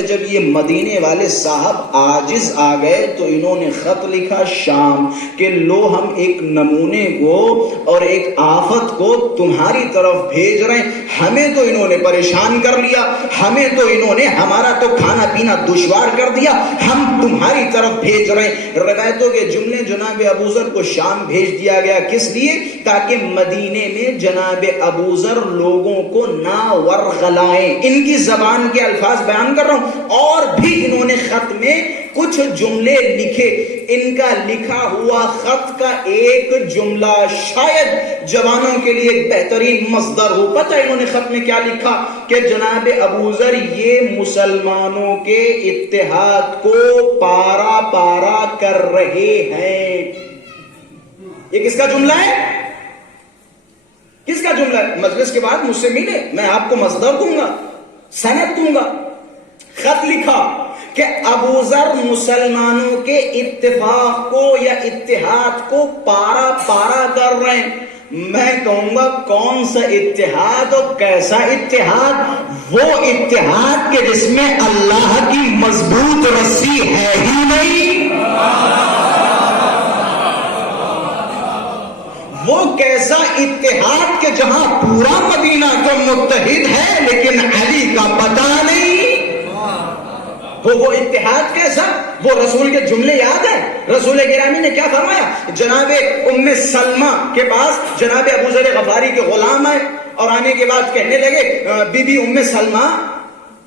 جب یہ مدینے والے صاحب عاجز آ گئے تو انہوں نے خط لکھا شام کہ لو ہم ایک نمونے کو اور ایک آفت کو تمہاری طرف بھیج رہے ہیں. ہمیں تو انہوں نے پریشان کر لیا, ہمیں تو انہوں نے ہمارا تو کھانا پینا دشوار کر دیا, ہم تمہاری طرف بھیج رہے ہیں. روایتوں کے جملے جناب ابوذر کو شام بھیج دیا گیا کس لیے؟ تاکہ مدینے میں جناب ابوذر لوگوں کو نہ ورغلائیں. ان کی زبان کے الفاظ بیان کر رہا ہوں. اور بھی انہوں نے خط میں کچھ جملے لکھے. ان کا لکھا ہوا خط کا ایک جملہ شاید جوانوں کے لیے ایک بہترین مصدر ہو. پتہ انہوں نے خط میں کیا لکھا کہ جناب ابوذر یہ مسلمانوں کے اتحاد کو پارا پارا کر رہے ہیں. یہ کس کا جملہ ہے؟ کس کا جملہ ہے؟ مجلس کے بعد مجھ سے ملے, میں آپ کو مصدر دوں گا, سند دوں گا. خط لکھا کہ ابوذر مسلمانوں کے اتفاق کو یا اتحاد کو پارا پارا کر رہے ہیں. میں کہوں گا کون سا اتحاد اور کیسا اتحاد؟ وہ اتحاد کہ جس میں اللہ کی مضبوط رسی ہے ہی نہیں. وہ کیسا اتحاد کہ جہاں پورا مدینہ تو متحد ہے لیکن علی کا پتہ نہیں. وہ اتحاد کیسا؟ وہ رسول کے جملے یاد ہیں. رسول گرامی نے کیا فرمایا؟ جناب ام سلمہ کے پاس جناب ابوذر غفاری کے غلام آئے اور آنے کے بعد کہنے لگے بی بی ام سلمہ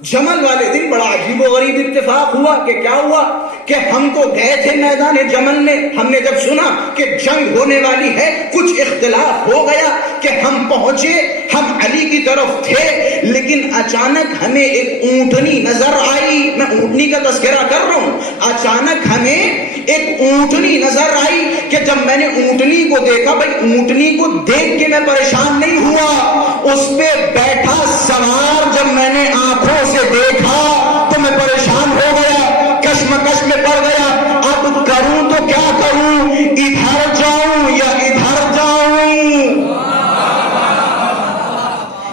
جمل والے دن بڑا عجیب و غریب اتفاق ہوا. کہ کیا ہوا؟ کہ ہم تو گئے تھے میدان جمل میں, ہم نے جب سنا کہ جنگ ہونے والی ہے کچھ اختلاف ہو گیا کہ ہم پہنچے, ہم علی کی طرف تھے, لیکن اچانک ہمیں ایک اونٹنی نظر آئی. میں اونٹنی کا تذکرہ کر رہا ہوں. اچانک ہمیں ایک اونٹنی نظر آئی کہ جب میں نے اونٹنی کو دیکھا, بھائی اونٹنی کو دیکھ کے میں پریشان نہیں ہوا, اس پہ بیٹھا سوار جب میں نے آنکھوں سے دیکھا تو میں پریشان ہو گیا, کشمکش میں پڑ گیا. اب کروں تو کیا کروں, ادھر جاؤں یا ادھر جاؤں؟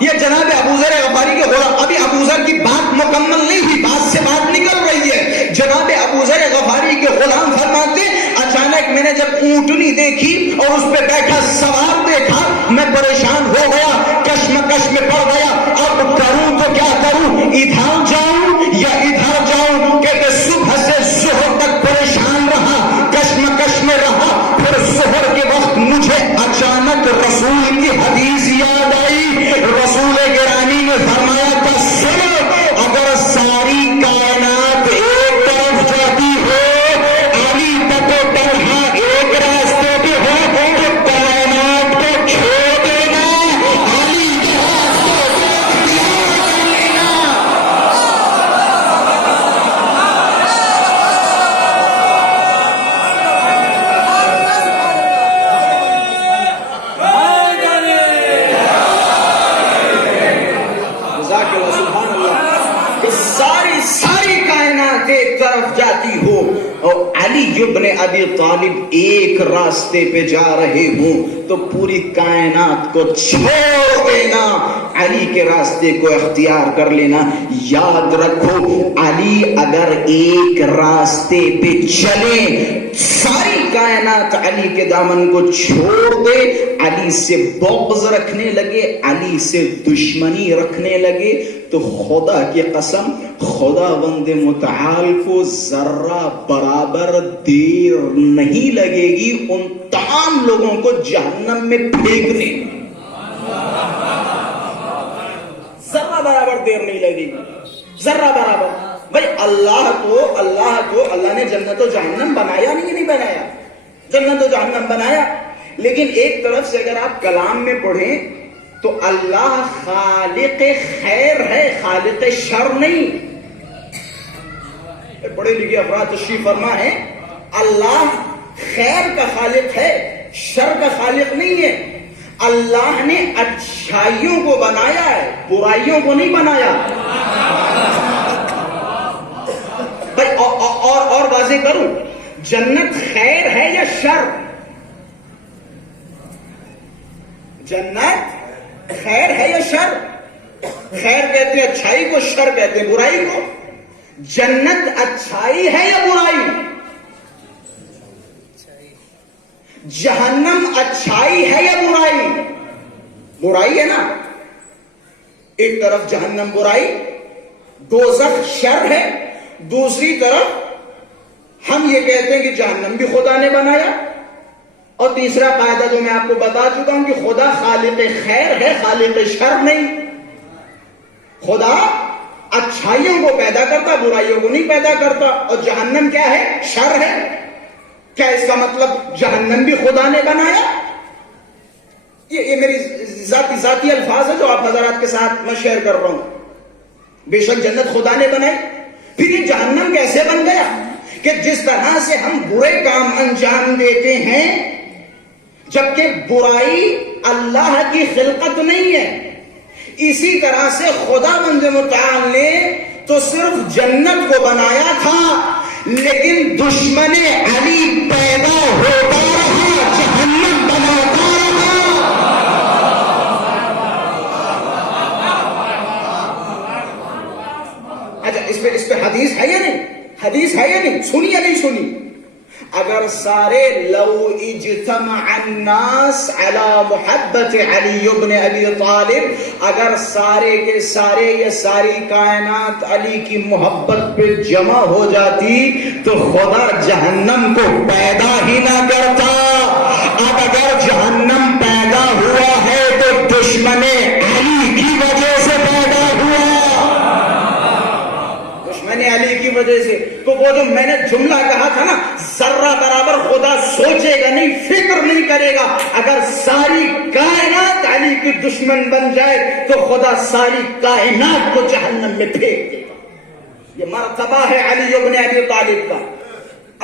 یہ جناب ابوذر غفاری کے غلام. ابھی ابوذر کی بات مکمل نہیں ہوئی, بات سے بات نکل رہی ہے. جناب ابوذر غفاری کے غلام فرماتے اچانک میں نے جب اونٹنی دیکھی اور اس پہ بیٹھا سوار دیکھا, میں پریشان ہو گیا, کشمکش میں پڑ گیا. اب کروں تو کیا کروں, ادھر جاؤں یا ادھر جاؤں؟ کہتے صبح سے ظہر تک پریشان رہا, کشمکش میں رہا. پھر ظہر کے وقت مجھے اچانک رسول کی حدیث یاد آئی. رسول گرامی نے فرمایا تھا سنو, اگر ساری کائنات ایک طرف جاتی ہو, علی تک تنہا ایک راستے پہ ہو, تو کائنات کو چھوڑ دینا, علی کے راستے پہ لینا. ساری کائنات ایک طرف جاتی ہو اور علی ابن ابی طالب ایک راستے پہ جا رہے ہوں تو پوری کائنات کو چھوڑ دینا, علی کے راستے کو اختیار کر لینا. یاد رکھو علی اگر ایک راستے پہ چلے, ساری کائنات علی کے دامن کو چھوڑ دے, علی سے بغض رکھنے لگے, علی سے دشمنی رکھنے لگے, تو خدا کی قسم خداوند متعال کو ذرہ برابر دیر نہیں لگے گی ان تمام لوگوں کو جہنم میں پھینکنے. ذرہ برابر دیر نہیں لگے گی, ذرہ برابر. بھائی اللہ نے جنت و جہنم بنایا نہیں بنایا, جنت و جہنم بنایا, لیکن ایک طرف سے اگر آپ کلام میں پڑھیں تو اللہ خالق خیر ہے, خالق شر نہیں. پڑھے لکھے افراد تشریف فرما ہے, اللہ خیر کا خالق ہے, شر کا خالق نہیں ہے. اللہ نے اچھائیوں کو بنایا ہے, برائیوں کو نہیں بنایا. اور واضح کروں, جنت خیر ہے یا شر؟ جنت خیر ہے یا شر؟ خیر کہتے ہیں اچھائی کو, شر کہتے ہیں برائی کو. جنت اچھائی ہے یا برائی؟ جہنم اچھائی ہے یا برائی؟ برائی ہے نا. ایک طرف جہنم برائی، دوزخ شر ہے، دوسری طرف ہم یہ کہتے ہیں کہ جہنم بھی خدا نے بنایا. اور تیسرا قاعدہ جو میں آپ کو بتا چکا ہوں کہ خدا خالق خیر ہے، خالق شر نہیں. خدا اچھائیوں کو پیدا کرتا، برائیوں کو نہیں پیدا کرتا. اور جہنم کیا ہے؟ شر ہے. کیا اس کا مطلب جہنم بھی خدا نے بنایا؟ یہ میری ذاتی الفاظ ہے جو آپ حضرات کے ساتھ میں شیئر کر رہا ہوں. بے شک جنت خدا نے بنائی. پھر یہ جہنم کیسے بن گیا؟ کہ جس طرح سے ہم برے کام انجام دیتے ہیں، جبکہ برائی اللہ کی خلقت نہیں ہے، اسی طرح سے خدا بند متعال نے تو صرف جنت کو بنایا تھا، لیکن دشمن علی پیدا ہوتا رہا، جہنم بناتا رہا. اچھا، اس پہ حدیث ہے یا نہیں؟ حدیث ہے یا نہیں؟ سنی یا نہیں سنی؟ اگر سارے لو اجتمع الناس علی محبت علی ابن ابی طالب، اگر سارے کے سارے یہ ساری کائنات علی کی محبت پہ جمع ہو جاتی تو خدا جہنم کو پیدا ہی نہ کرتا. اب اگر جہنم پیدا ہوا ہے تو دشمن علی کی وجہ سے پیدا ہوا، دشمن علی کی وجہ سے. تو وہ جو میں نے جملہ کہا تھا نا، ذرہ برابر خدا سوچے گا نہیں، فکر نہیں کرے گا. اگر ساری کائنات علی کی دشمن بن جائے تو خدا ساری کائنات کو جہنم میں پھینک دے گا. یہ مرتبہ ہے علی ابن ابی طالب کا.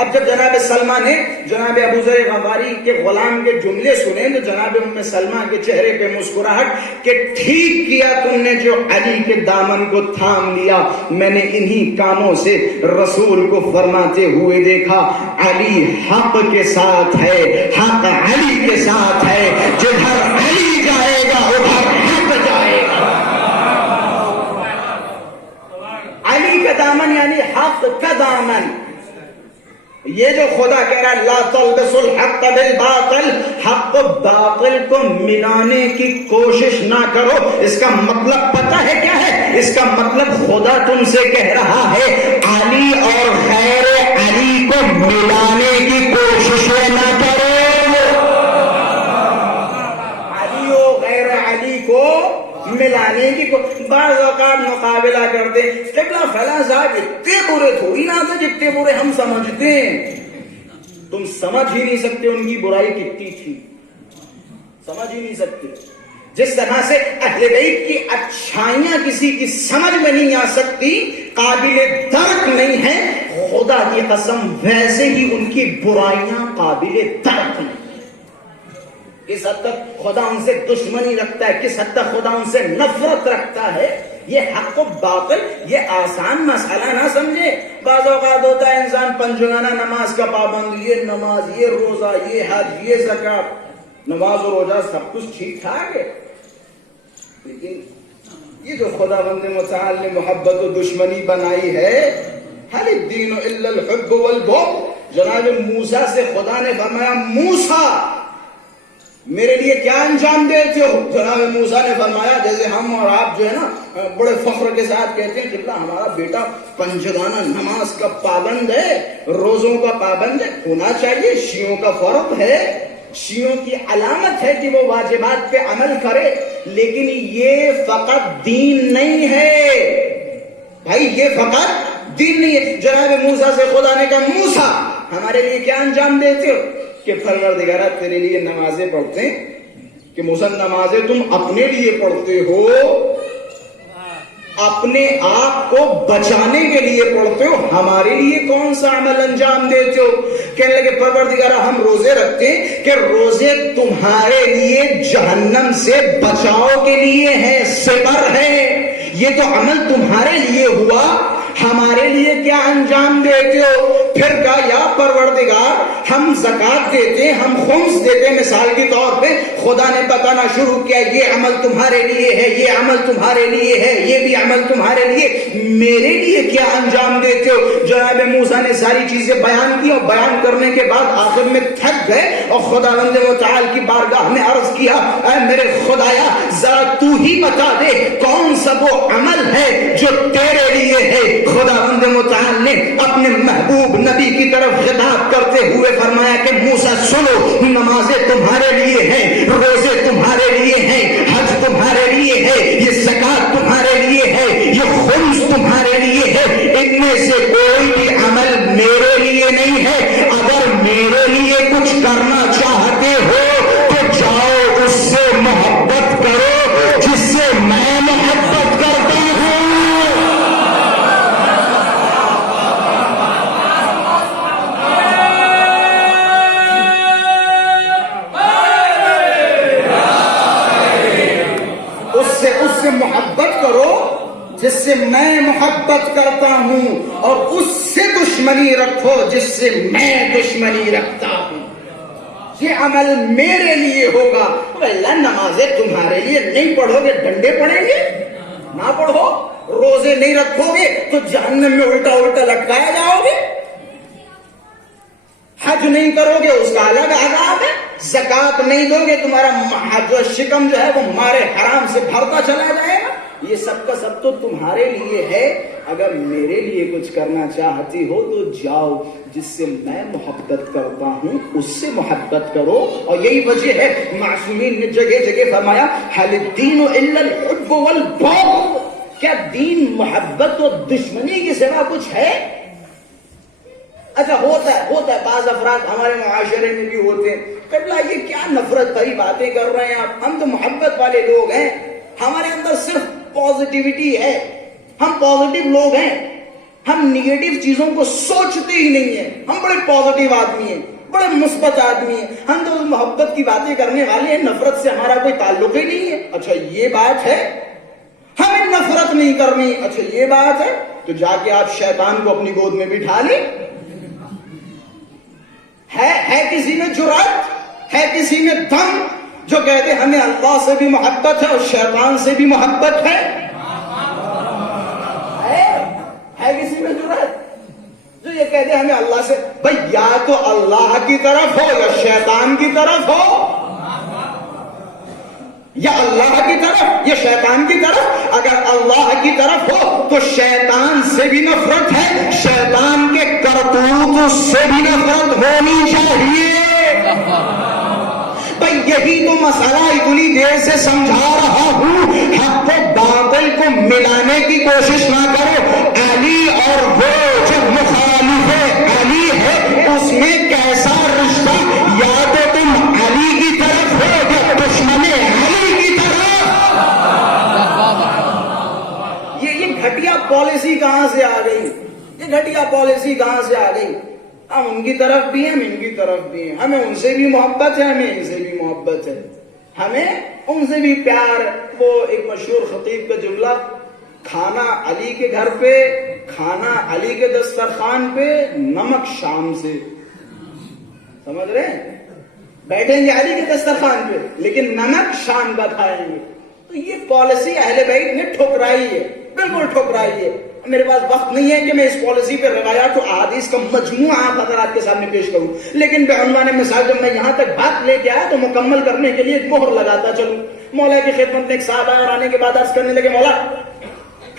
اب جب جناب سلمہ نے جناب ابو ذر غفاری کے غلام کے جملے سنے تو جناب ام سلمہ کے چہرے پہ مسکراہٹ کہ ٹھیک کیا تم نے جو علی کے دامن کو تھام لیا. میں نے انہی کانوں سے رسول کو فرماتے ہوئے دیکھا، علی حق کے ساتھ ہے، حق علی کے ساتھ ہے، جدھر علی جائے گا ادھر حق جائے گا. علی کا دامن یعنی حق کا دامن. یہ جو خدا کہہ رہا ہے لا تلبسوا الحق بالباطل، حق و باطل کو ملانے کی کوشش نہ کرو، اس کا مطلب پتہ ہے کیا ہے؟ اس کا مطلب خدا تم سے کہہ رہا ہے علی اور غیر علی کو ملانے کی کوشش نہ کرو. علی و غیر علی کو ملانے کی بعض اوقات مقابلہ کرتے قبلہ فلاں صاحب اتنے برے تھوڑی نہ تھے جتنے برے ہم سمجھتے ہیں. تم سمجھ ہی نہیں سکتے ان کی برائی کتنی تھی، سمجھ ہی نہیں سکتے. جس طرح سے اہل بیت کی اچھائیاں کسی کی سمجھ میں نہیں آ سکتی، قابل درک نہیں ہے، خدا کی قسم ویسے ہی ان کی برائیاں قابل درک نہیں. کس حد تک خدا ان سے دشمنی رکھتا ہے، کس حد تک خدا ان سے نفرت رکھتا ہے. یہ حق و باطل یہ آسان مسئلہ نہ سمجھے. بعض اوقات ہوتا ہے انسان پنجگانہ نماز کا پابند، یہ نماز، یہ روزہ، یہ حج، یہ زکات، نماز و روزہ سب کچھ ٹھیک ٹھاک ہے، لیکن یہ جو خدا بند متعال نے محبت و دشمنی بنائی ہے، هل الدین الا الحب والبغض. جناب موسیٰ سے خدا نے فرمایا موسیٰ میرے لیے کیا انجام دیتے ہو؟ جناب موسیٰ نے فرمایا جیسے ہم اور آپ جو ہے نا بڑے فخر کے ساتھ کہتے ہیں کہ ہمارا بیٹا پنجگانہ نماز کا پابند ہے، روزوں کا پابند ہے. ہونا چاہیے. شیعوں کا فرق ہے، شیعوں کی علامت ہے کہ وہ واجبات پہ عمل کرے، لیکن یہ فقط دین نہیں ہے بھائی، یہ فقط دین نہیں ہے. جناب موسیٰ سے خدا نے کہا موسیٰ ہمارے لیے کیا انجام دیتے ہو؟ کہ پروردگارہ تیرے لیے نمازیں پڑھتے ہیں. کہ موسیٰ نمازیں تم اپنے لیے پڑھتے ہو، اپنے آپ کو بچانے کے لیے پڑھتے ہو، ہمارے لیے کون سا عمل انجام دیتے ہو؟ کہنے لگے پروردگارہ ہم روزے رکھتے ہیں کہ روزے تمہارے لیے جہنم سے بچاؤ کے لیے ہے، سپر ہے. یہ تو عمل تمہارے لیے ہوا، ہمارے لیے کیا انجام دیتے ہو؟ پھر کہا یا پروردگار ہم زکات دیتے، ہم خمس دیتے مثال کے طور پہ. خدا نے بتانا شروع کیا یہ عمل تمہارے لیے ہے، یہ عمل تمہارے لیے ہے، یہ بھی عمل تمہارے لیے. میرے لیے کیا انجام دیتے ہو؟ جناب موسیٰ نے ساری چیزیں بیان کی اور بیان کرنے کے بعد آخر میں تھک گئے اور خداوند متعال کی بارگاہ میں عرض کیا اے میرے خدایا ذرا تو ہی بتا دے کون سا وہ عمل ہے جو تیرے لیے ہے. خداوند متعال نے اپنے محبوب نبی کی طرف خطاب کرتے ہوئے فرمایا کہ موسیٰ سنو، نمازیں تمہارے لیے ہیں، روزے تمہارے لیے ہیں، حج تمہارے لیے ہے، یہ زکات تمہارے لیے ہے، یہ خمس تمہارے لیے ہے. ان میں سے کوئی بھی عمل میرے لیے نہیں ہے. اگر میرے لیے کچھ کرنا چاہتے ہو تو جاؤ اس سے محبت کرو جس سے میں محبت کرتا ہوں. اس سے محبت کرو جس سے میں محبت کرتا ہوں، اور اس سے دشمنی رکھو جس سے میں دشمنی رکھتا ہوں. یہ عمل میرے لیے ہوگا. اللہ نمازیں تمہارے لیے نہیں پڑھو گے ڈنڈے پڑیں گے، نہ پڑھو. روزے نہیں رکھو گے تو جہنم میں الٹا الٹا لٹکایا جاؤ گے. حج نہیں کرو گے اس کا الگ عذاب ہے. زکات نہیں دو گے تمہارا جو شکم جو ہے وہ مارے حرام سے بھرتا چلا جائے گا. یہ سب کا سب تو تمہارے لیے ہے. اگر میرے لیے کچھ کرنا چاہتی ہو تو جاؤ جس سے میں محبت کرتا ہوں اس سے محبت کرو. اور یہی وجہ ہے معصومین نے جگہ جگہ فرمایا حل الدین الا الحب والبغض. کیا دین محبت و دشمنی کے سوا کچھ ہے؟ اچھا ہوتا ہے بعض افراد ہمارے معاشرے میں بھی ہوتے ہیں قبلہ یہ کیا نفرت بھری باتیں کر رہے ہیں آپ، ہم تو محبت والے لوگ ہیں، ہمارے اندر صرف پازیٹیوٹی ہے، ہم پازیٹیو لوگ ہیں، ہم نیگیٹو چیزوں کو سوچتے ہی نہیں ہیں، ہم بڑے پازیٹیو آدمی ہیں، بڑے مثبت آدمی ہیں، ہم تو محبت کی باتیں کرنے والے ہیں، نفرت سے ہمارا کوئی تعلق ہی نہیں ہے. اچھا یہ بات ہے، ہمیں نفرت نہیں کرنی. اچھا یہ بات ہے، تو جا کے آپ شیطان کو اپنی گود میں بٹھا لیں. ہے کسی میں جرأت، ہے کسی میں دم جو کہتے ہمیں اللہ سے بھی محبت ہے اور شیطان سے بھی محبت ہے کسی میں جرأت جو یہ کہتے ہمیں اللہ سے؟ بھئی یا تو اللہ کی طرف ہو یا شیطان کی طرف ہو، یا اللہ کی طرف یا شیطان کی طرف. اگر اللہ کی طرف ہو تو شیطان سے بھی نفرت ہے، شیطان کے کرتوت سے بھی نفرت ہونی چاہیے. بھئی یہی تو مسئلہ اتنی دیر سے سمجھا رہا ہوں. حق و باطل کو ملانے کی کوشش نہ کرو. علی اور وہ جو مخالف علی ہے اس میں کیسا رشتہ؟ یا تو تم علی کی طرف ہو یا دشمن علی کی طرف. یہ گھٹیا پالیسی کہاں سے آ گئی؟ یہ گھٹیا پالیسی کہاں سے آ گئی؟ ہم ان کی طرف بھی ہیں، ہم ان کی طرف بھی ہیں، ہمیں ان سے بھی محبت ہے، ہمیں ان سے بھی محبت ہے، ہمیں ان سے بھی پیار. وہ ایک مشہور خطیب کا جملہ، کھانا علی کے گھر پہ، کھانا علی کے دسترخوان پہ، نمک شام سے. سمجھ رہے ہیں؟ بیٹھیں گے علی کے دسترخوان پہ لیکن نمک شام کا کھائیں گے. تو یہ پالیسی اہل بیت نے ٹھکرائی ہے، بالکل ٹھکرائی ہے. میرے پاس وقت نہیں ہے کہ میں اس پالیسی پہ روایات و احادیث کا مجموعہ آپ حضرات کے سامنے پیش کروں، لیکن بعنوان مثال جب میں یہاں تک بات لے کے آیا تو مکمل کرنے کے لیے ایک مہر لگاتا چلوں. مولا کی خدمت میں ایک صاحب آیا اور آنے کے بعد عرض کرنے لگے مولا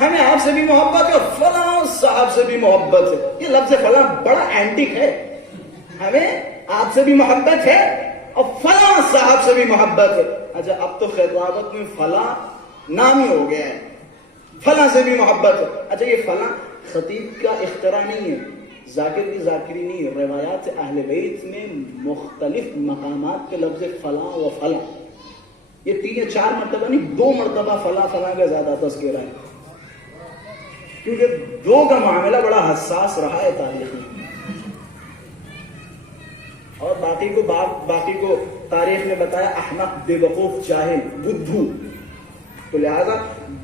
ہمیں آپ سے بھی محبت ہے اور فلاں صاحب سے بھی محبت ہے. یہ لفظ فلاں بڑا اینٹک ہے. ہمیں آپ سے بھی محبت ہے اور فلاں صاحب سے بھی محبت ہے. اچھا اب تو خطابت میں فلاں نام ہی ہو گیا ہے، فلاں سے بھی محبت ہے. اچھا یہ فلاں خطیب کا اختراع نہیں ہے، ذاکر کی ذاکری نہیں ہے. روایات اہل بیت میں مختلف مقامات کے لفظ فلاں و فلاں، یہ 3 یا 4 مرتبہ نہیں، 2 مرتبہ فلاں فلاں کا زیادہ تذکرہ ہے، کیونکہ 2 کا معاملہ بڑا حساس رہا ہے تاریخ میں. اور باقی کو تاریخ میں بتایا احمق، بے وقوف، جاہل، بدھو. تو لہذا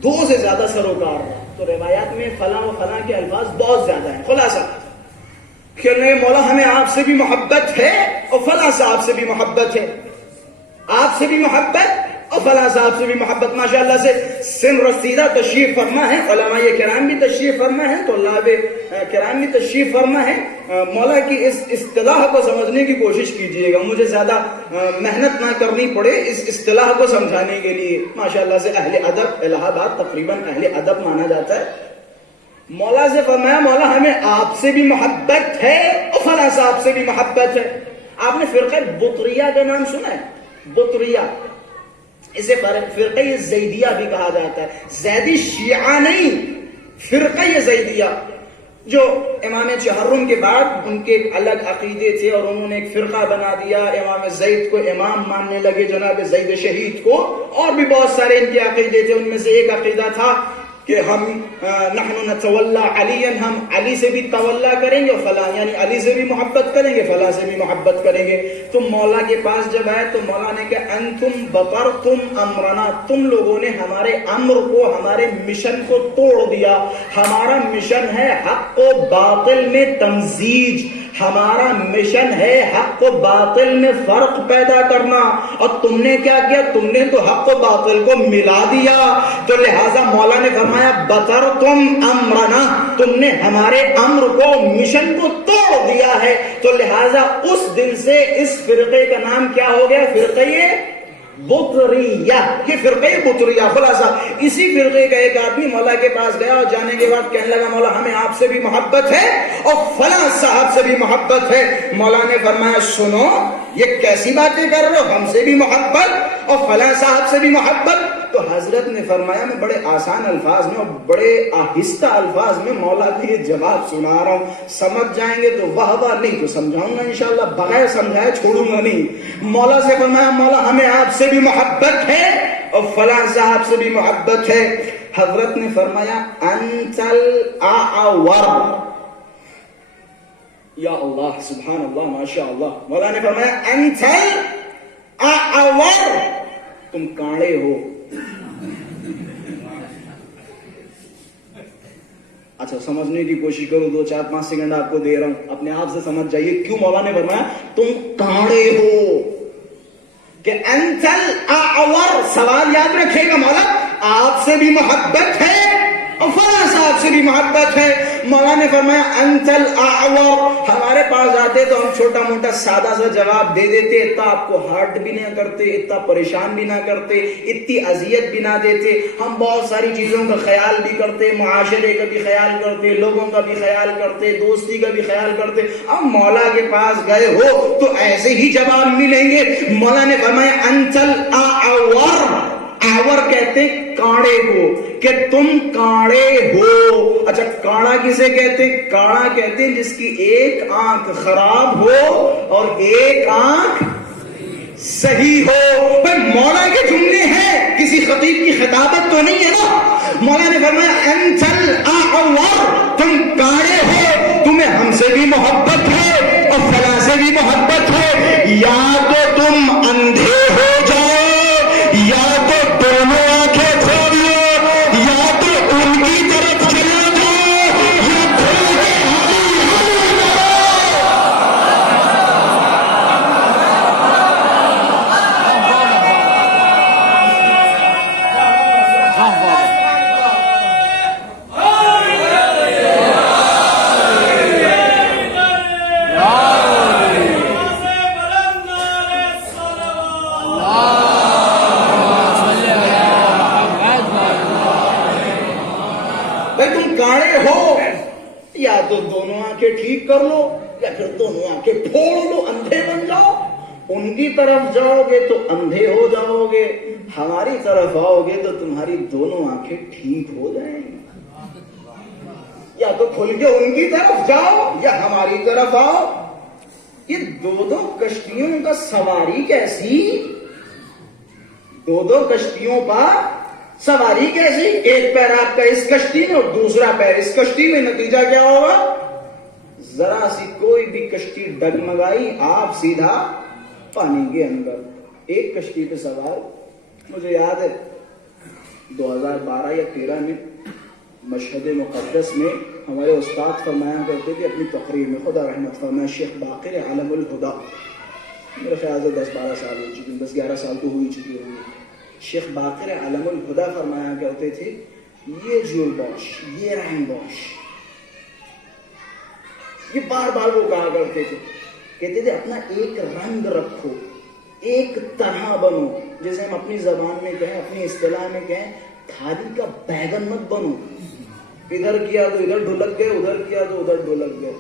2 سے زیادہ سروکار رہا. تو روایات میں فلاں و فلاں کے الفاظ بہت زیادہ ہیں. خلاصہ کہ نہیں مولا ہمیں آپ سے بھی محبت ہے اور فلاں صاحب سے بھی محبت ہے, آپ سے بھی محبت اور فلاں صاحب سے بھی محبت. ماشاءاللہ سے سن رسیدہ تشریف فرما ہے, علماء کرام بھی تشریف فرما ہے, طلاب کرام بھی تشریف فرما ہے. مولا کی اس اصطلاح کو سمجھنے کی کوشش کیجئے گا, مجھے زیادہ محنت نہ کرنی پڑے اس اصطلاح کو سمجھانے کے لیے. ماشاءاللہ سے اہل ادب الہ آباد تقریباً اہل ادب مانا جاتا ہے. مولا سے فرمایا مولا ہمیں آپ سے بھی محبت ہے اور فلاں صاحب سے بھی محبت ہے. آپ نے فرقہ بطریہ کا نام سنا ہے؟ بطریہ, اسے فرقہ زیدیہ بھی کہا جاتا ہے. زیدی شیعہ نہیں, فرقہ زیدیہ, جو امام چہرم کے بعد ان کے الگ عقیدے تھے اور انہوں نے ایک فرقہ بنا دیا. امام زید کو امام ماننے لگے, جناب زید شہید کو, اور بھی بہت سارے ان کے عقیدے تھے. ان میں سے ایک عقیدہ تھا کہ ہم نحن نتولا علی, ہم علی سے بھی تولا کریں گے, فلاں یعنی علی سے بھی محبت کریں گے, فلاں سے بھی محبت کریں گے. تو مولا کے پاس جب آئے تو مولا نے کہا انتم بطرتم امرنا, تم لوگوں نے ہمارے امر کو, ہمارے مشن کو توڑ دیا. ہمارا مشن ہے حق و باطل میں تمزیج, ہمارا مشن ہے حق و باطل میں فرق پیدا کرنا, اور تم نے کیا کیا, تم نے تو حق و باطل کو ملا دیا. تو لہذا مولا نے فرمایا بطرتم امرنا, تم نے ہمارے امر کو, مشن کو توڑ دیا ہے. تو لہذا اس دن سے اس فرقے کا نام کیا ہو گیا, فرقہ بطریہ. یہ فرقہ بطریہ. خلاصہ اسی فرقے کا ایک آدمی مولا کے پاس گیا اور جانے کے بعد کہنے لگا مولا ہمیں آپ سے بھی محبت ہے اور فلاں صاحب سے بھی محبت ہے. مولا نے فرمایا سنو یہ کیسی باتیں کر رہے ہو, ہم سے بھی محبت اور فلاں صاحب سے بھی محبت. تو حضرت نے فرمایا میں بڑے آسان الفاظ میں اور بڑے آہستہ الفاظ میں مولا کے یہ جواب سنا رہا ہوں, سمجھ جائیں گے تو واہ واہ, نہیں تو سمجھاؤں گا انشاءاللہ, بغیر سمجھائے چھوڑوں گا نہیں. مولا سے فرمایا مولا ہمیں آپ سے بھی محبت ہے اور فلاں صاحب سے بھی محبت ہے. حضرت نے فرمایا انت الاعور, یا اللہ سبحان اللہ ماشاء اللہ. مولا نے فرمایا انت الاعور, تم کاڑے ہو. اچھا سمجھنے کی کوشش کرو, 2-4-5 سیکنڈ آپ کو دے رہا ہوں, اپنے آپ سے سمجھ جائیے کیوں مولا نے فرمایا تم کاڑے ہو. کہ انت الاعور, سوال یاد رکھے گا, مولا آپ سے بھی محبت ہے اور فلاں صاحب سے بھی محبت ہے. مولا نے فرمایا انت الاعور. ہمارے پاس آتے تو ہم چھوٹا موٹا سادہ سا جواب دے دیتے, اتنا آپ کو ہارٹ بھی نہ کرتے, اتنا پریشان بھی نہ کرتے, اتنی اذیت بھی نہ دیتے. ہم بہت ساری چیزوں کا خیال بھی کرتے, معاشرے کا بھی خیال کرتے, لوگوں کا بھی خیال کرتے, دوستی کا بھی خیال کرتے. اب مولا کے پاس گئے ہو تو ایسے ہی جواب ملیں گے. مولا نے فرمایا انت الاعور, اعور کہتے کاڑے کو, کہ تم کاڑے ہو. اچھا کاڑا کسے کہتے, کاڑا کہتے ہیں جس کی ایک آنکھ خراب ہو اور ایک آنکھ صحیح ہو. بھائی مولا کے جملے ہیں, کسی خطیب کی خطابت تو نہیں ہے نا. مولا نے فرمایا انت الاعور, تم کاڑے ہو, تمہیں ہم سے بھی محبت ہے اور فلاں سے بھی محبت ہے. یا تو تم اندھے ہو جاؤ یا تو دونوں آنکھیں کھول لو, یا تو ان کی طرف چلے جاؤ یا کھول کے یا تو دونوں آنکھیں ٹھیک کر لو یا پھر دونوں آنکھیں پھوڑ لو, اندھے بن جاؤ. ان کی طرف جاؤ گے تو اندھے ہو جاؤ گے, ہماری طرف آؤ گے تو تمہاری دونوں آنکھیں ٹھیک ہو جائیں گی. یا تو کھل کے ان کی طرف جاؤ یا ہماری طرف آؤ. یہ دو کشتیوں کا سواری کیسی, دو کشتیوں پر سواری کیسی, ایک پیر آپ کا اس کشتی میں اور دوسرا پیر اس کشتی میں, نتیجہ کیا ہوگا, ذرا سی کوئی بھی کشتی ڈگمگائی آپ سیدھا پانی کے اندر. ایک کشتی پہ سوار, مجھے یاد ہے 2012 یا 13 میں مشہد مقدس میں ہمارے استاد فرمایا کرتے تھے اپنی تقریر میں، خدا رحمت فرمایا، شیخ باقر عالم الہدا، میرے خیال سے 10-12 سال ہو چکی، 10-11 سال تو ہو ہی چکی ہوں گی۔ شیخ باقر عالم الہدا فرمایا کرتے تھے یہ جول باش، یہ رنگ باش، یہ بار بار وہ کہا کرتے تھے، کہتے تھے اپنا ایک رنگ رکھو، ایک طرح بنو، جیسے ہم اپنی زبان میں کہیں، اپنی اصطلاح میں کہیں، تھالی کا بیگن مت بنو، ادھر کیا تو ادھر ڈھلک گئے، ادھر کیا تو ادھر ڈھلک گئے۔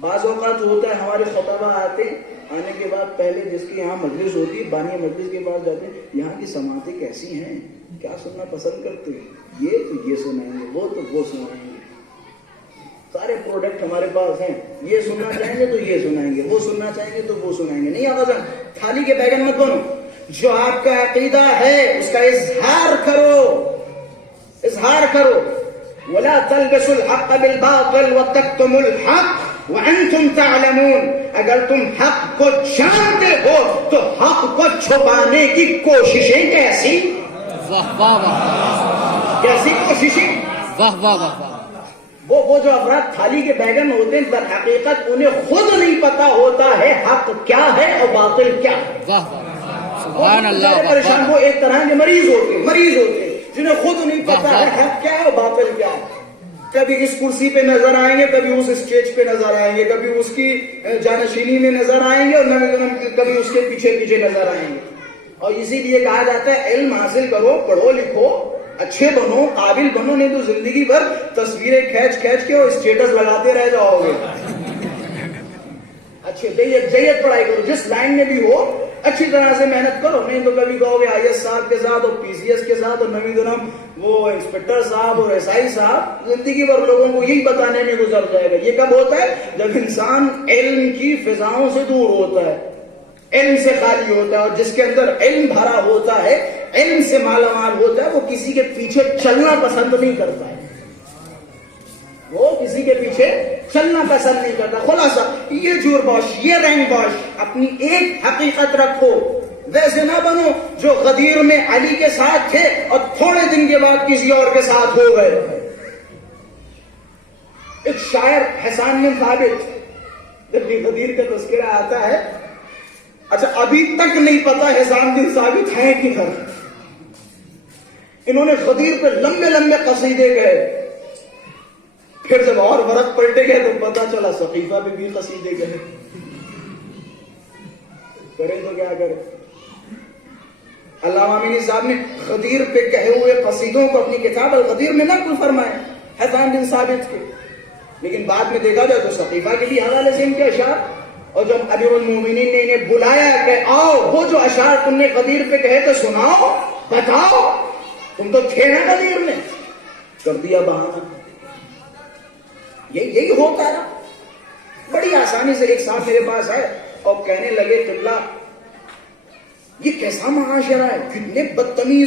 بعض اوقات ہوتا ہے ہمارے خطبہ آتے، آنے کے بعد پہلے جس کی یہاں مجلس ہوتی ہے، بانی مجلس کے پاس جاتے ہیں، یہاں کی سماعتیں کیسی ہیں، کیا سننا پسند کرتے ہیں، یہ تو یہ سنائیں گے، وہ تو وہ سنائیں گے، سارے پروڈکٹ ہمارے پاس ہیں، یہ سننا چاہیں گے تو یہ سنائیں گے، وہ سننا چاہیں گے تو وہ سنائیں گے۔ نہیں آقا جان، تھالی کے بیگن مت بنو، جو آپ کا عقیدہ ہے اس کا اظہار کرو، اظہار کرو۔ وَلَا تَلْبِسُوا الْحَقَّ بِالْبَاطِلِ وَتَكْتُمُوا الْحَقَّ وَأَنْتُمْ تَعْلَمُونَ۔ اگر تم حق کو جانتے ہو تو حق کو چھپانے کی کوششیں کیسی؟ واہ واہ واہ، کیسی کوششیں؟ واہ واہ واہ واہ۔ وہ جو افراد تھالی کے بیگن ہوتے ہیں، در حقیقت انہیں خود نہیں پتا ہوتا ہے حق کیا ہے اور باطل کیا ہے۔ واہ واہ، سبحان اللہ۔ پریشان، وہ ایک طرح کے مریض ہوتے ہیں جنہیں خود نہیں پتا ہے حق کیا ہے اور باطل کیا ہے۔ کبھی اس کرسی پہ نظر آئیں گے، کبھی اس اسٹیج پہ نظر آئیں گے، کبھی اس کی جانشینی میں نظر آئیں گے، اور کبھی اس کے پیچھے پیچھے نظر آئیں گے۔ اور اسی لیے کہا جاتا ہے علم حاصل کرو، پڑھو لکھو، اچھے بنو، قابل بنو، نہیں تو زندگی بھر تصویریں کھینچ کھینچ کے اور اسٹیٹس لگاتے رہ جاؤ گے۔ اچھے جیت پڑھائی کرو، جس لائن میں بھی ہو اچھی طرح سے محنت کرو، نہیں تو کبھی کہو گے آئی ایس صاحب کے ساتھ اور پی سی ایس کے ساتھ اور نویں دنم وہ انسپکٹر صاحب اور ایس آئی صاحب، زندگی بھر لوگوں کو یہی بتانے میں گزر جائے گا۔ یہ کب ہوتا ہے؟ جب انسان علم کی فضاؤں سے دور ہوتا ہے، علم سے خالی ہوتا ہے، اور جس کے اندر علم بھرا ہوتا ہے، علم سے مالا مال ہوتا ہے، وہ کسی کے پیچھے چلنا پسند نہیں کرتا ہے، وہ کسی کے پیچھے چلنا پسند نہیں کرتا۔ خلاصہ یہ جور باش، یہ رنگ باش، اپنی ایک حقیقت رکھو، ویسے نہ بنو جو غدیر میں علی کے ساتھ تھے اور تھوڑے دن کے بعد کسی اور کے ساتھ ہو گئے۔ ایک شاعر حسان بن ثابت، جب بھی غدیر کا تذکرہ آتا ہے، اچھا ابھی تک نہیں پتا حسان بن ثابت ہیں کدھر، انہوں نے غدیر پہ لمبے لمبے قصیدے گئے، پھر جب اور ورق پلٹے گئے تو پتا چلا صحیفہ پہ بھی قصیدے گئے، کریں تو کیا کریں۔ علامہ امینی صاحب نے غدیر پہ کہے ہوئے قصیدوں کو اپنی کتاب الغدیر میں نقل فرمائے حسان بن ثابت کے، لیکن بعد میں دیکھا جائے تو صحیفہ کے بھی حوالے سے ان کے اشعار، اور جب امیر المومنین نے انہیں بلایا کہ آؤ وہ جو اشعار تم نے غدیر پہ کہے تو سناؤ، بتاؤ، تم تو تھے نا غدیر میں، کر دیا بہانہ۔ یہی ہوتا ہے نا۔ بڑی آسانی سے ایک صاحب میرے پاس آئے اور کہنے لگے قبلہ یہ کیسا معاشرہ ہے، کتنے بدتمیز